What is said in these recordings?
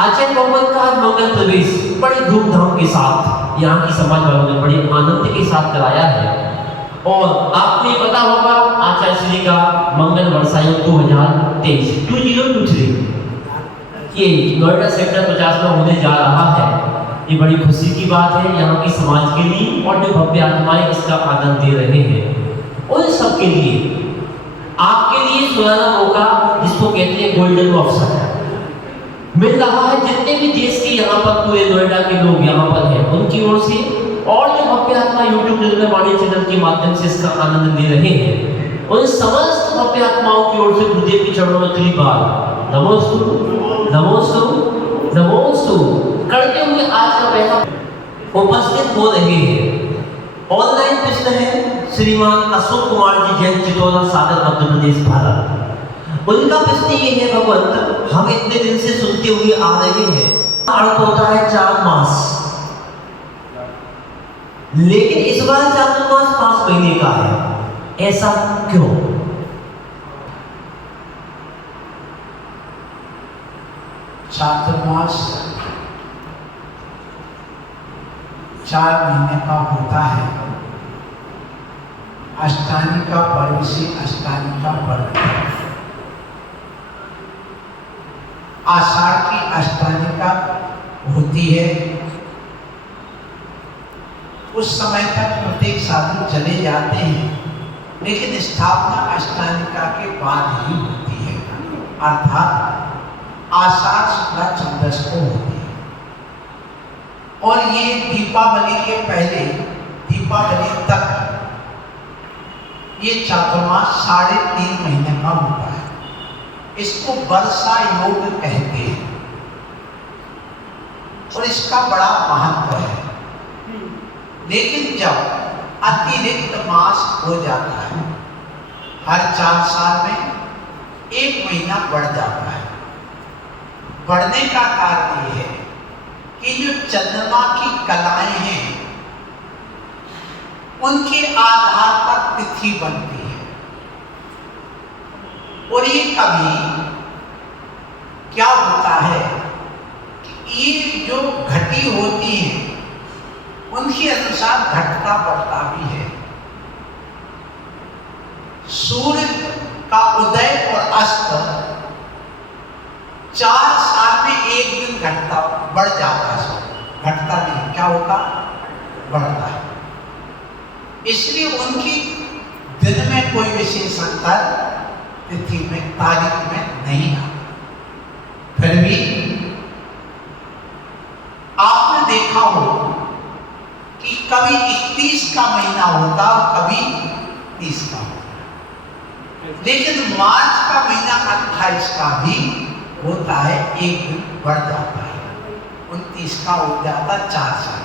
आचार्य मोहम्मद का मंगल प्रवेश बड़ी धूमधाम के साथ यहाँ की समाज वालों ने बड़े आनंद के साथ कराया है। और आपने पता होगा आचार्य श्री का मंगल वर्षायोग 2023 2023 ये नोएडा सेक्टर 50 में होने जा रहा है। ये बड़ी खुशी की बात है यहाँ की समाज के लिए और जो भव्य आत्माएं इसका आनंद दे रहे हैं उन सबके लिए, आपके लिए सुनहरा मौका जिसको कहते हैं गोल्डन अवसर मिल रहा है। जितने भी देश के यहाँ पर पूरे नोएडा के लोग यहाँ पर हैं उनकी ओर से, और जो भव्य आत्मा यूट्यूब निर्माणी चैनल के माध्यम से इसका आनंद ले रहे हैं उन समस्त भव्य आत्माओं की ओर से गुरुदेव के चरणों में 3 बार नमोस्तु नमोस्तु नमोस्तु करते हुए आज का पहला उपस्थित हो रहे हैं। ऑनलाइन प्रश्न है श्रीमान अशोक कुमार जी, जैन, चितौरा, सागर, मध्य प्रदेश, भारत। उनका प्रश्न ये है, भगवंत हम इतने दिन से सुनते हुए आ रहे हैं अर्थ होता है 4 मास, लेकिन इस बार चातुर्मास 5 महीने का है, ऐसा क्यों? चातुर्मास 4 महीने का होता है। अष्टानी का पर्व से अष्टानी का पर्व, आषाढ़ की अष्टानी का होती है। उस समय तक प्रत्येक साधु चले जाते हैं, लेकिन स्थापना अष्टानिका के बाद ही होती है, अर्थात आषाढ़ शुक्ला 14 को होती है। और ये दीपावली के पहले दीपावली तक ये चातुर्मास 3.5 महीने का होता है। इसको वर्षा योग कहते हैं और इसका बड़ा महत्व है। लेकिन जब अतिरिक्त मास हो जाता है, हर 4 साल में 1 महीना बढ़ जाता है। बढ़ने का कारण ये है कि जो चंद्रमा की कलाएं हैं उनके आधार पर तिथि बनती है। और ये कभी क्या होता है कि ये जो घटी होती है उनके अनुसार घटता बढ़ता भी है। सूर्य का उदय और अस्त 4 साल में 1 दिन घटता बढ़ जाता है, घटता नहीं, क्या होता, बढ़ता है। इसलिए उनकी दिन में कोई विशेष अंतर तिथि में, तारीख में नहीं आता। फिर भी आपने देखा हो कि कभी 31 का महीना होता और कभी 30 का होता, लेकिन मार्च का महीना 28 का भी होता है, 1 दिन बढ़ जाता है, 29 का हो जाता 4 साल।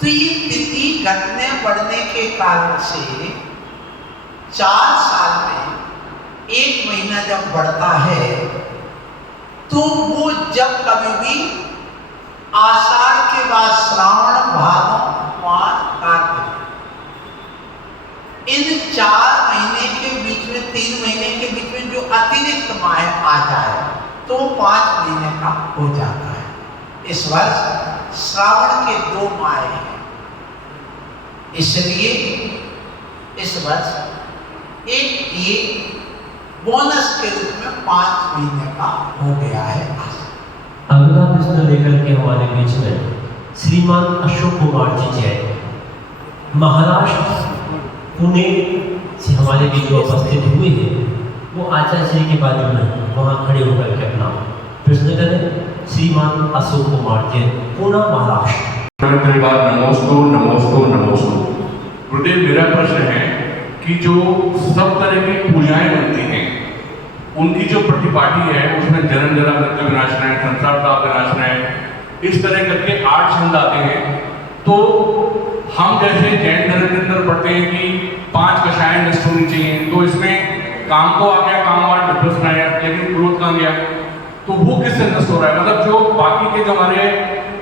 तो ये तिथि घटने बढ़ने के कारण से 4 साल में 1 महीना जब बढ़ता है तो वो जब कभी भी आषाढ़ के बाद श्रावण, भादौ, माघ, कार्तिक, इन 4 महीने के बीच में 3 महीने के बीच में जो अतिरिक्त माह आ जाए तो 5 महीने का हो जाता है। इस वर्ष श्रावण के 2 माह हैं, इसलिए इस वर्ष एक ये बोनस के रूप में 5 महीने का हो गया है। अगला प्रश्न लेकर के हमारे बीच में श्रीमान अशोक कुमार जी जैन, महाराष्ट्र, पुणे से हमारे बीच में उपस्थित हुए हैं। वो आचार्य श्री के बाजू में वहाँ खड़े होकर के अपना प्रश्न करें। श्रीमान अशोक कुमार जैन, पुणे, महाराष्ट्र। नमोस्तु नमोस्तु नमोस्तु। गुरुदेव, मेरा प्रश्न है कि जो सब तरह की पूजाएं बनती हैं उनकी जो प्रतिपाटी है उसमें जन्म जरा मृत्यु विनाशनाय, संसार का विनाशनाय, इस तरह करके 8 छंद आते हैं। तो हम जैसे जैन धर्म के अंदर पढ़ते हैं कि 5 कषाएं नष्ट होनी चाहिए, तो इसमें काम को आ गया, काम वाला डिप्रेशन आया, लेकिन क्रोध कहाँ गया, तो वो किससे नष्ट हो रहा है? मतलब जो बाकी के जो हमारे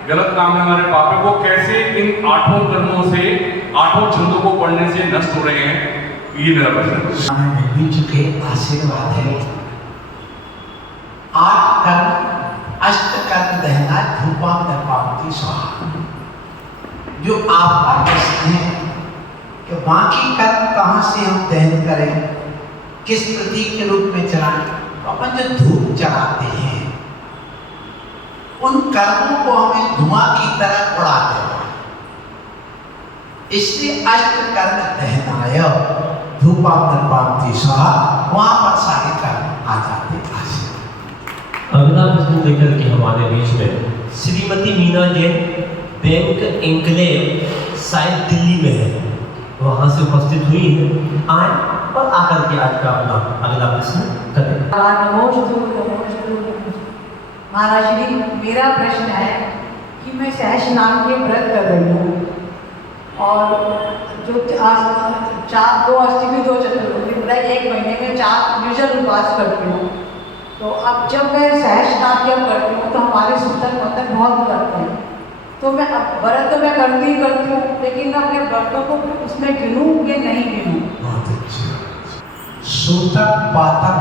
गलत काम है, हमारे पाप है, वो कैसे इन 8 कर्मों से 8 छंदों को पढ़ने से नष्ट हो रहे हैं? ये मेरा प्रश्न है। मिल चुके आशीर्वाद है। 8 कर्म, अष्ट कर्म दहना है धूपम निर्पावती स्वाहा। जो आपका प्रश्न है कि बाकी कर्म कहाँ से हम दहन करें, किस प्रतीक के रूप में चलाएं, तो अपन जो धूप चढ़ाते हैं उन कर्मों को हमें धुआं की तरह उड़ा देना है। इसलिए अष्ट कर्म दहनाय धूपम निर्पावती स्वाहा, वहां पर सारे कर्म आ जाते हैं। अगला प्रश्न लेकर के हमारे बीच में श्रीमती मीना जैन, बैंक एन्क्लेव शायद दिल्ली में है, वहां से उपस्थित हुई है। आए और आकर के आज का अपना अगला प्रश्न करें। महाराज श्री, मेरा प्रश्न है कि मैं सहज स्नान के व्रत कर रही हूँ और जो आज 2 अष्टमी 2 चतुर्थी मतलब 1 महीने में 4 निर्जल उपवास करती हूँ। तो अब जब मैं सहज स्नान जब करती हूँ तो हमारे सूतक पतन बहुत करते हैं। तो मैं अब व्रत तो मैं करती ही करती हूँ, लेकिन मैं अपने व्रतों को उसमें गिनूँ या नहीं गिनूँ। बहुत अच्छा। सूतक पातक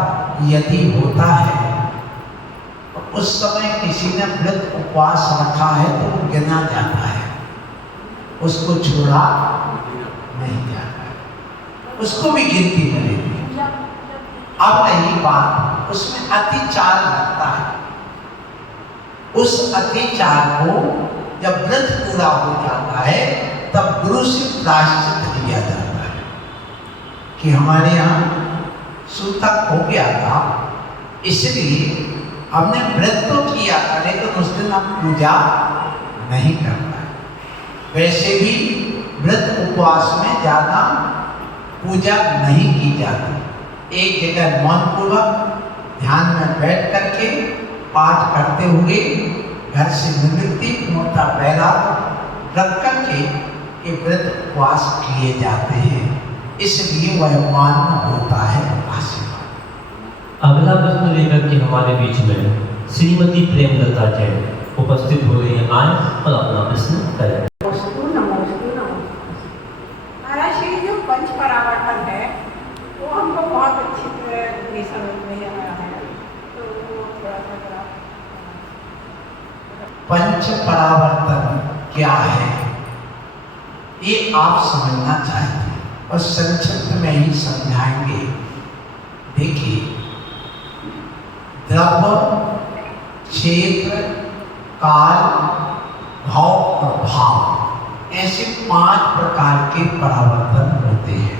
यदि होता है तो उस समय किसी ने व्रत उपवास रखा है तो वो गिना जाता है, उसको छोड़ा नहीं जाता है, उसको भी गिनती मिलेगी। अब रही बात, उसमें अतिचार लगता है। उस अतिचार को जब व्रत पूरा हो जाता है तब गुरु से प्रायश्चित किया जाता है कि हमारे यहाँ सूतक हो गया था, इसलिए हमने व्रत तो किया था लेकिन उस दिन हम पूजा नहीं कर पाए। वैसे भी व्रत उपवास में ज़्यादा पूजा नहीं की जाती। एक जगह मौन पूर्वक ध्यान में बैठ करके पाठ करते हुए घर से निवृत्ति पूर्णता बैराग रख करके ये व्रत उपवास किए जाते हैं, इसलिए वह मान्य होता है आशीर्वाद। अगला प्रश्न लेकर के हमारे बीच में श्रीमती प्रेमलता जैन उपस्थित हो रही है। आए और अपना प्रश्न करें। महाराज श्री, जो पंच परावर्तन है वो हमको बहुत अच्छी तरह समझ में आया है, तो वो थोड़ा सा पंच परावर्तन क्या है ये आप समझना चाहते हैं और संक्षिप्त में ही समझाएंगे। देखिए, द्रव्य, क्षेत्र, काल, भाव और भाव, ऐसे 5 प्रकार के परावर्तन होते हैं।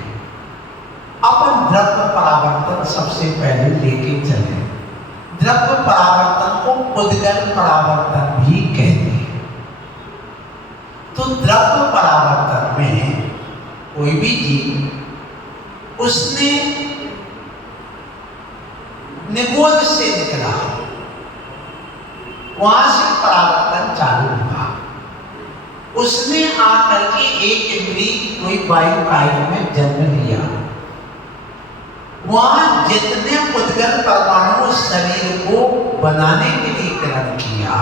अपन द्रव्य परावर्तन सबसे पहले लेके चले। द्रव्य परावर्तन को उद्गल परावर्तन भी कहते हैं। तो द्रव्य परावर्तन में कोई भी जीव उसने निगोद से निकला, वहां से परावर्तन चालू हुआ। उसने आकर के एक इंद्री कोई वायु कायिक में जन्म लिया। वहां जितने उद्गल परमाणु शरीर को बनाने के लिए ग्रहण किया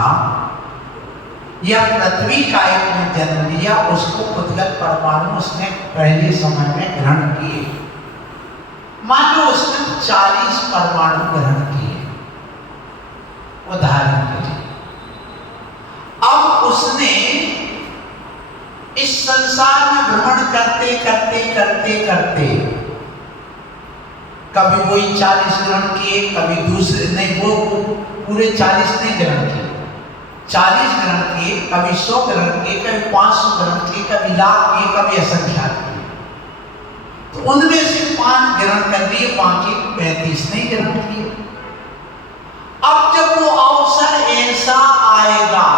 या पृथ्वी कायिक में जन्म लिया, उसको उद्गल परमाणु उसने पहले समय में ग्रहण किए। मान लो उसने 40 परमाणु ग्रहण किए उदाहरण के लिए। अब उसने इस संसार में भ्रमण करते करते करते करते कभी वही 40 ग्रहण किए, कभी दूसरे नहीं, वो पूरे 40 नहीं ग्रहण किए, 40 ग्रहण किए, कभी 100 ग्रहण किए, कभी 500 ग्रहण किए, कभी लाख किए, कभी असंख्यात किए। तो उनमें से 5 ग्रहण कर लिए, बाकी 35 नहीं ग्रहण किए। अब जब वो अवसर ऐसा आएगा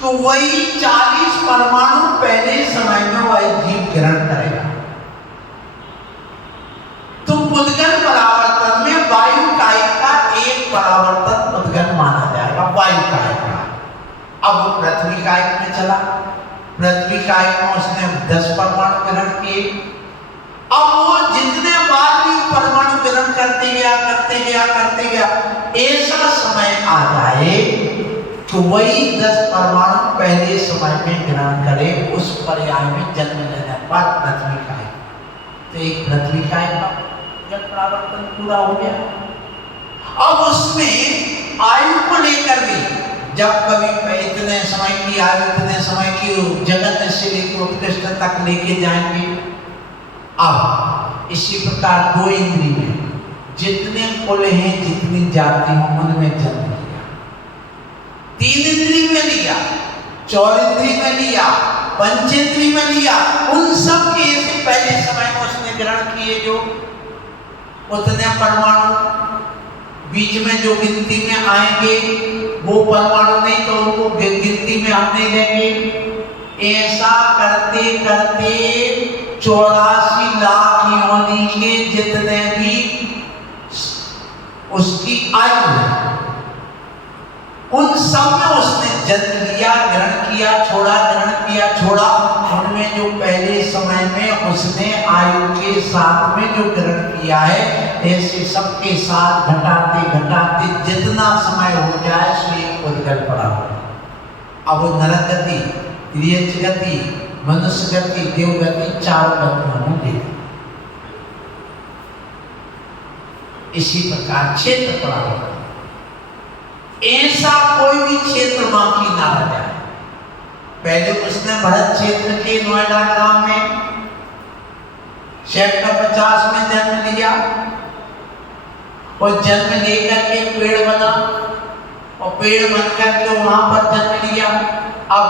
तो वही 40 परमाणु पहले समय में वही जीव ग्रहण करेगा। तो उद्गल परावर्तन में वायु कायिक का एक परावर्तन उद्गल माना जाएगा, वायु कायिक का। अब वो पृथ्वी कायिक में चला, पृथ्वी कायिक में उसने 10 परमाणु ग्रहण किए। अब वो जितने बार भी परमाणु ग्रहण करते गया करते गया करते गया, ऐसा समय आ जाए तो वही 10 परमाणु पहले समय में ग्रहण करे, उस पर्याय में जन्म लेने पर पृथ्वी कायिक। तो एक पृथ्वी कायिक का जब परावर्तन पूरा हो गया, अब उसमें आयु को लेकर भी जब कभी इतने समय की आयु, इतने समय की जगत से लेकर उत्कृष्ट तक लेके जाएंगे। अब इसी प्रकार दो इंद्री में जितने कुल हैं, जितनी जाति हों, उनमें जन्म लिया। तीन इंद्री में लिया, चौरिंद्री में लिया, पंचेंद्री में लिया। उन सब के से पहले समय में उसने ग्रहण किए जो उतने परमाणु, बीच में जो गिनती में आएंगे वो परमाणु नहीं, तो उनको गिनती में हम नहीं लेंगे। ऐसा करते करते 84 लाख योनि के जितने भी उसकी आयु है, उन सब में उसने जन्म लिया, ग्रहण किया, छोड़ा, ग्रहण किया, छोड़ा। उनमें जो पहले समय में उसने आयु के साथ में जो ग्रहण किया है, ऐसे सबके साथ घटाते घटाते जितना समय हो जाए सो एक उद्गल पड़ा हो। अब वो नरक गति, त्रियंच गति, मनुष्य गति, देव गति, चारों गतियों में दे। इसी प्रकार क्षेत्र पड़ा होगा, ऐसा कोई भी क्षेत्र बाकी ना रह जाए। पहले उसने भरत क्षेत्र के नोएडा ग्राम में सेक्टर 50 में जन्म लिया और जन्म लेकर के पेड़ बना और पेड़ बनकर के वहां पर जन्म लिया। अब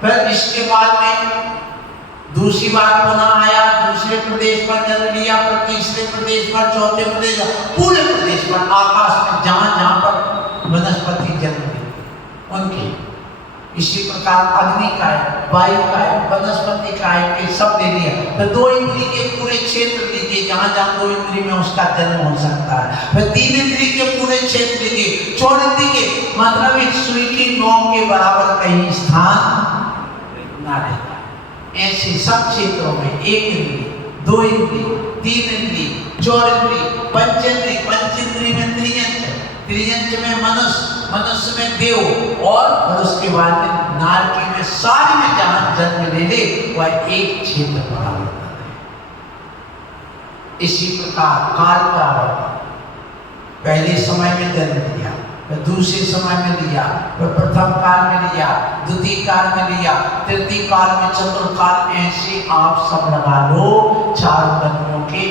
फिर इसके बाद में दूसरी बार पुनः आया, दूसरे प्रदेश पर जन्म लिया, फिर तीसरे प्रदेश पर, चौथे प्रदेश, पूरे प्रदेश पर, आकाश में जहां जहां पर वनस्पति जन्म ली उनकी। इसी प्रकार अग्नि का है, वायु का है, वनस्पति का है, के सब ले लिया। तो दो इंद्री के पूरे क्षेत्र लीजिए, जहां जहां दो इंद्री में उसका जन्म हो सकता है। फिर तीन इंद्री के पूरे क्षेत्र लीजिए, चौरिंद्री के मतलब एक सुई की नोक के बराबर कहीं स्थान ना रहता। ऐसे सब क्षेत्रों में एक इंद्री, दो इंद्री, तीन इंद्री, चौरिंद्री, पंचेंद्री, पंचेंद्री में त्रियंच, त्रियंच में मनुष्य, मनुष्य में देव, और उसके बाद में नारकी में, सारी में जहां जन्म ले ले वह एक क्षेत्र पड़ा होता है। इसी प्रकार काल प्रारंभ, पहले समय में जन्म लिया, दूसरे समय में लिया, प्रथम काल में लिया, द्वितीय काल में लिया, तृतीय काल में, चतुर्थ काल में, ऐसे आप सब लगा लो। चार गतियों के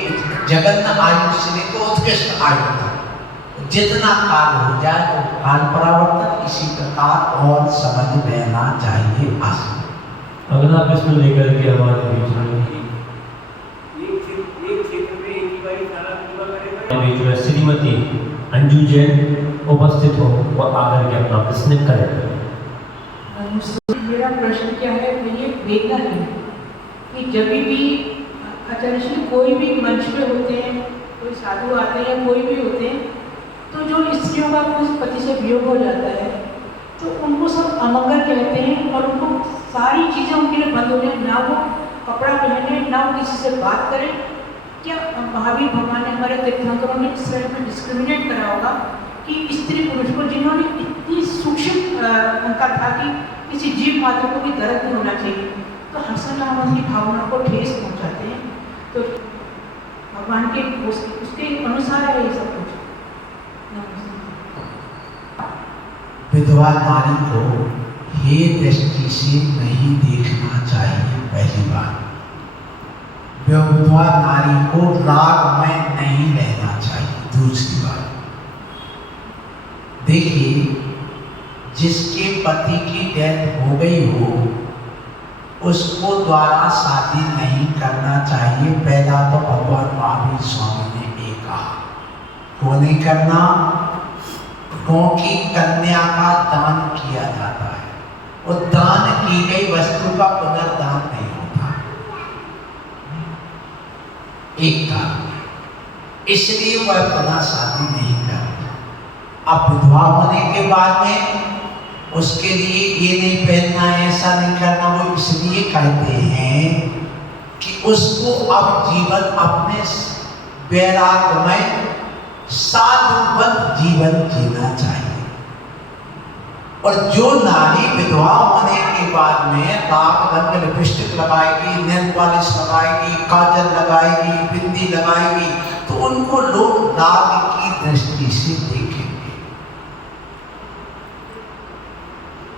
जगन्य आयु से लेकर उत्कृष्ट आयु तक जितना काल हो जाए तो काल परावर्तन। इसी प्रकार और समझ लेना चाहिए। आसन अगला प्रश्न लेकर के हमारे बीच में श्रीमती अंजू जैन उपस्थित हो और आकर के अपना प्रश्न करें। मेरा प्रश्न क्या है, मैं ये देखना है कि जब भी आचार्य श्री कोई भी मंच पे होते हैं, कोई साधु आते हैं या कोई भी होते हैं, तो जो स्त्रियों का कुछ पति से वियोग हो जाता है तो उनको सब अमंगल कहते हैं और उनको सारी चीज़ें उनके लिए बंद हो जाए, ना वो कपड़ा पहने, ना वो किसी से बात करें। क्या महावीर भगवान ने, हमारे तीर्थंकरों ने इस तरह में डिस्क्रिमिनेट करा होगा कि स्त्री पुरुष को, जिन्होंने इतनी सूक्ष्म उनका था कि किसी जीव मात्र को भी दर्द नहीं होना चाहिए, तो हर्षण की भावना को ठेस पहुंचाते हैं। तो भगवान के उसके अनुसार है ये सब कुछ। विधवा नारी को हे दृष्टि से नहीं देखना चाहिए। पहली बात, विधवा नारी को राग में नहीं लेना चाहिए। दूसरी बात, देखिए, जिसके पति की डेथ हो गई हो उसको द्वारा शादी नहीं करना चाहिए। पैदा तो भगवान महावीर स्वामी ने एक कहा, क्यों नहीं करना? क्योंकि कन्या का दान किया जाता है और दान की गई वस्तु का पुनर्दान नहीं होता। एक कारण, इसलिए वह पुनः शादी नहीं करती। अब विधवा होने के बाद में उसके लिए ये नहीं पहनना, ऐसा नहीं करना, वो इसलिए कहते हैं कि उसको अब जीवन अपने वैराग्यमय साधुवत जीवन जीना चाहिए। और जो नारी विधवा होने के बाद में दाग रंग लिपस्टिक लगाएगी, नेल पॉलिश लगाएगी, काजल लगाएगी, बिंदी लगाएगी, तो उनको लोग दाग की दृष्टि से देखेंगे।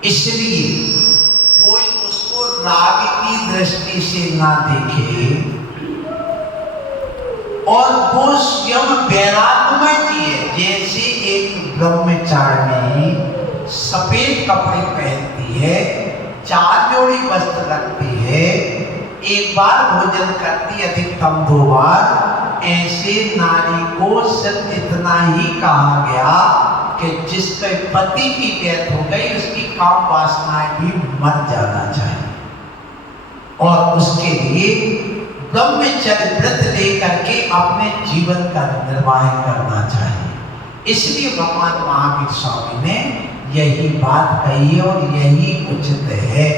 इसलिए कोई उसको राग की दृष्टि से ना देखे और वो स्वयं वैराग्यमय जिए। जैसे एक ब्रह्मचारिणी सफेद कपड़े पहनती है, 4 जोड़ी वस्त्र रखती है, एक बार भोजन करती अधिकतम 2 बार, ऐसे नारी को सिर्फ इतना ही कहा गया कि जिसके पति की डेथ हो गई उसकी काम वासनाएं भी मर जाना चाहिए और उसके लिए ब्रह्मचर्य व्रत लेकर के अपने जीवन का निर्वाह करना चाहिए। इसलिए भगवान महावीर स्वामी ने यही बात कही है और यही उचित है।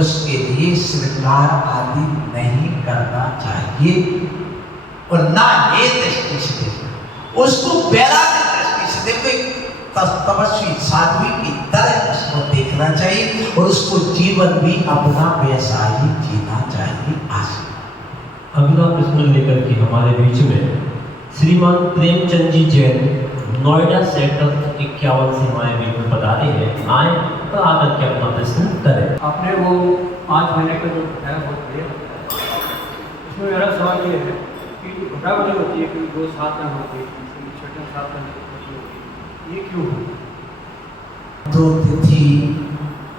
उसके लिए श्रृंगार आदि नहीं करना चाहिए और ना ये दृष्टि से देखना, उसको वैराग्य दृष्टि से देखो, तपस्वी साध्वी की तरह उसको देखना चाहिए और उसको जीवन भी अपना वैसा ही जीना चाहिए। अगला प्रश्न लेकर के हमारे बीच में श्रीमान प्रेमचंद जी जैन नोएडा सेक्टर 51 से हमारे बीच में पधारे हैं। आए तो आकर के अपना प्रश्न करें। आपने वो 5 महीने का जो बताया बहुत बढ़िया बताया। इसमें मेरा सवाल ये है कि घटावली होती है, कि 2 साथ में होती है, छठे साथ में होती है, ये क्यों है? 2 तिथि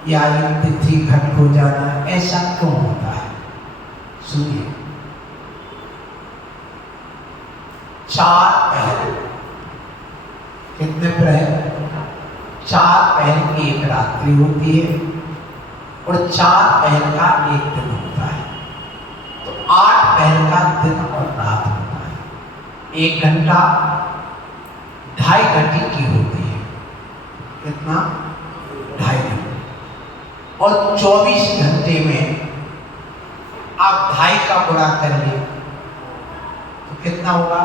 या 1 तिथि घट हो जाना ऐसा क्यों होता है? सुनिए, 4 पहर, कितने पहर? 4 पहर की एक रात्रि होती है और 4 पहर का एक दिन होता है, तो 8 पहर का दिन और रात होता है। 1 घंटा 2.5 घंटे की होती है। कितना? 2.5 घंटे। और 24 घंटे में आप 2.5 का गुणा करिए तो कितना होगा?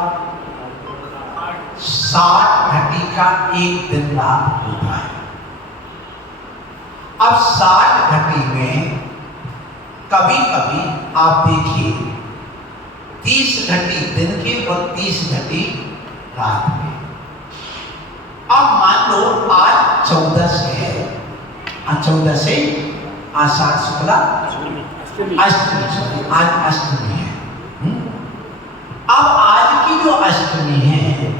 60 घंटे का एक दिन रात होता है। अब 60 घंटे में कभी कभी आप देखिए 30 घंटे दिन के और 30 घंटे रात में। अब मान लो आज 14 से है, 14 से आषाढ़ शुक्ला अष्टमी, आज अष्टमी है। अब आज की जो अष्टमी है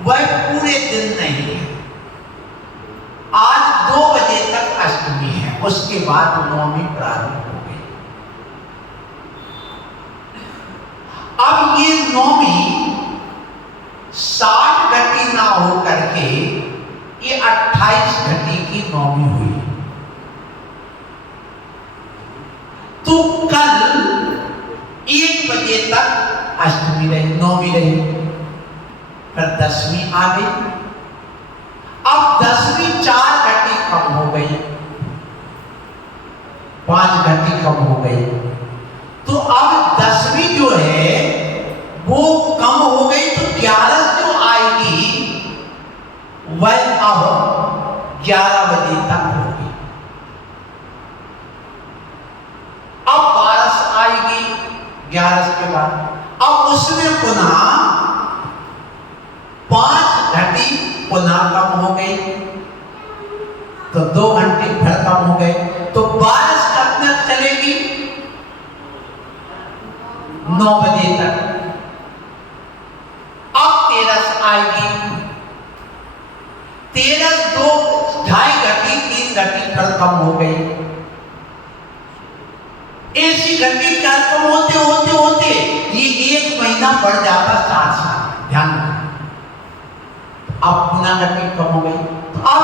वह पूरे दिन नहीं है, आज 2 बजे तक अष्टमी है, उसके बाद नवमी प्रारंभ हो गई। अब ये नवमी 60 घंटे ना हो करके ये 28 घंटे की नवमी हुई। तो कल 1 बजे तक अष्टमी रही, नवमी रही, फिर 10वीं आ गई। अब 10वीं 4 घंटे कम हो गई, 5 घंटे कम हो गई, तो अब 10वीं जो है वो कम हो गई, तो 11 जो आएगी वह अब 11 बजे तक होगी। अब 12 आएगी 11 के बाद, अब उसमें पुनः 5 घंटे पुनः कम हो गई, तो 2 घंटे फिर कम हो गए, तो 12 कब तक चलेगी? 9 बजे तक। अब 13 आएगी, 13 2.5 घंटे 3 घंटे फिर कम हो गई। ऐसी घंटे क्या कम होते होते होते ये 1 महीना बढ़ जाता 4 साल। ध्यान रखना, अब पुनः घंटे कम हो गई। तो अब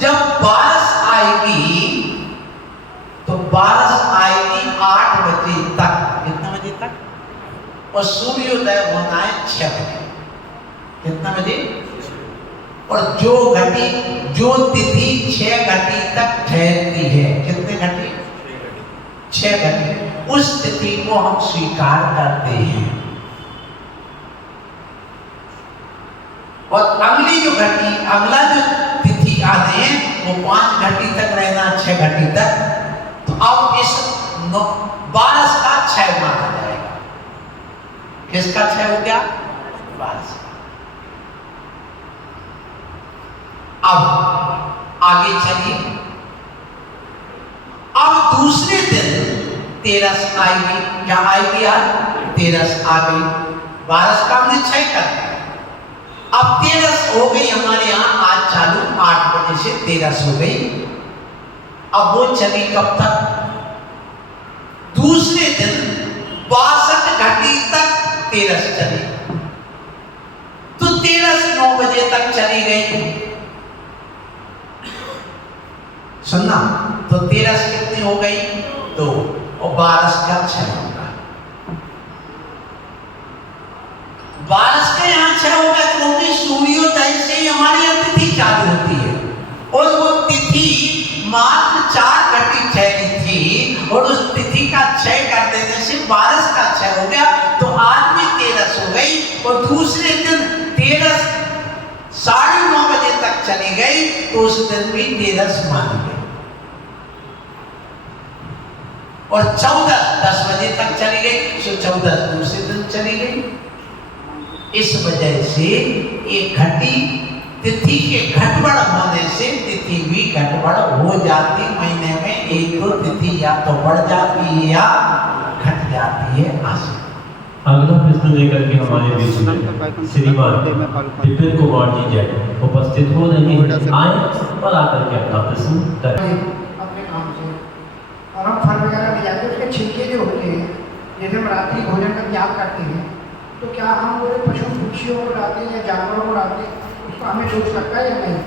जब 12 आएगी तो 12 आएगी 8 बजे तक। कितना बजे तक? और सूर्योदय होना है 6 बजे। कितना बजे? और जो तिथि 6 घंटे तक ठहरती है, कितने घंटे? 6 घंटे, उस तिथि को हम स्वीकार करते हैं। और अगली जो घंटी, अगला जो तिथि आने हैं वो 5 घंटे तक रहना, 6 घंटे तक। तो अब इस 12 का 6 माना जाएगा। किसका 6 हो गया? 12। अब आगे चलिए। अब दूसरे दिन 13 आएगी, क्या आएगी यार? 13 आ गई। 12 का हमने 6 कर दिया। अब 13 हो गई हमारे यहाँ आज चालू 8 बजे से 13 हो गई। अब वो चली कब तक? दूसरे दिन 62 घंटे तक 13 चली। तो 13 9 बजे तक चली गई। सुनना, तो 13 कितनी हो गई? 2 और 12 का 6 होगा। 12 का यहाँ 6 होगा क्योंकि सूर्योदय से ही हमारी यहाँ तिथि चालू होती है और वो तिथि मात्र 4 घंटे ठहरी थी और उस तिथि का 6 कर देने से 12 का 6 हो गया। तो आज भी 13 हो गई और दूसरे दिन 13 9:30 बजे तक चली गई तो उस दिन भी 13 मान गई। और 14 10 बजे तक चली गई सो 14 दूसरे दिन चली गई। इस वजह से एक घटी तिथि के गड़बड़ होने से तिथि भी गड़बड़ हो जाती। महीने में एक दो तिथि या तो बढ़ जाती है या घट जाती है। अगला प्रश्न लेकर के हमारे बीच में श्रीमान विपिन कुमार जी जैन उपस्थित हो रहे हैं। आए और आकर के अपना प्रश्न करें अपने काम से। और हम फल वगैरह ले जाते हैं, उसके छिलके जो होते हैं, जैसे हम रात्रि भोजन का त्याग करते हैं, तो क्या हम वो पशु पक्षियों को लाते हैं या जानवरों को लाते हैं, उसको हमें दोष लगता है या नहीं?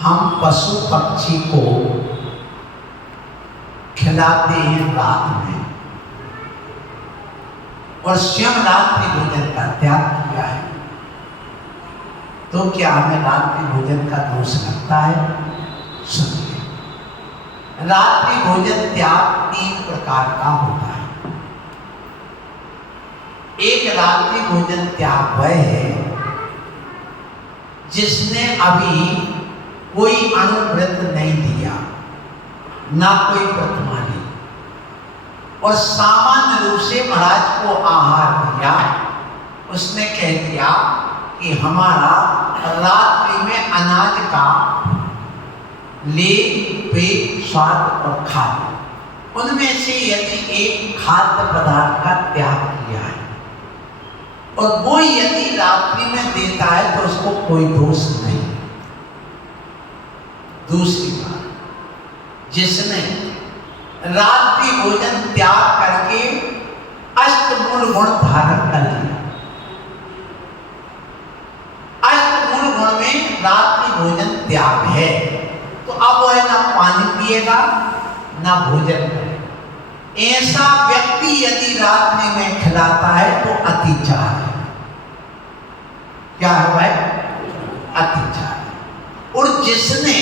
हम पशु पक्षी को खिलाते हैं रात में और स्वयं रात्रि भोजन का त्याग किया है, तो क्या हमें रात्रि भोजन का दोष लगता है? सुनिए, रात्रि भोजन त्याग 3 प्रकार का होता है। एक रात्रि भोजन त्याग वह है जिसने अभी कोई अनुव्रत नहीं दिया, ना कोई प्रतिमा ली और सामान्य रूप से महाराज को आहार दिया। उसने कह दिया कि हमारा रात्रि में अनाज का ले पे स्वाद और खाद्य, उनमें से यदि एक खाद्य पदार्थ का त्याग किया है और वो यदि रात्रि में देता है तो उसको कोई दोष नहीं। दूसरी बात, जिसने रात्रि भोजन त्याग करके अष्टमूल गुण धारण कर लिया, अष्टमूल गुण में रात्रि भोजन त्याग है, तो अब वह ना पानी पिएगा ना भोजन करेगा। ऐसा व्यक्ति यदि रात्रि में खिलाता है तो अतिचार है। क्या है भाई? अतिचार। और जिसने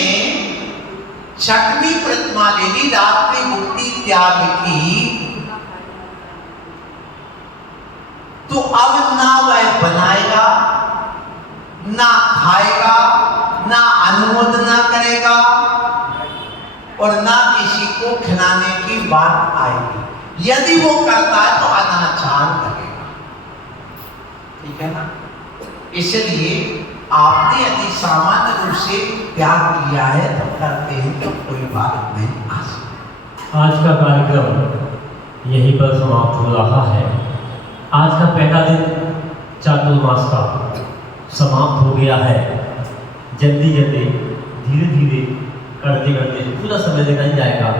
6वीं प्रतिमा ले ली, रात्रि भुक्ति त्याग की, तो अब ना वह बनाएगा, ना खाएगा, ना अनुमोदना करेगा और ना किसी को खिलाने की बात आएगी। यदि वो करता है तो अनाचार लगेगा। ठीक है ना? इसलिए आपने यदि सामान्य रूप से त्याग किया है तो करते हैं तो कोई बात नहीं आ सकती। आज का कार्यक्रम यहीं पर समाप्त हो रहा है। आज का पहला दिन चातुर्मास का समाप्त हो गया है। जल्दी जल्दी धीरे धीरे करते करते पूरा समय निकल जाएगा।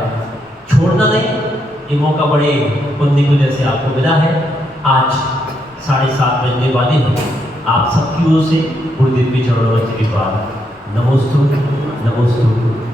छोड़ना नहीं, ये मौका बड़े पुण्य की वजह से आपको मिला है। आज 7:30 बजने वाले हैं। आप सबकी ओर से गुरुदेव के चरणों में आशीर्वाद। नमोस्तु नमोस्तु।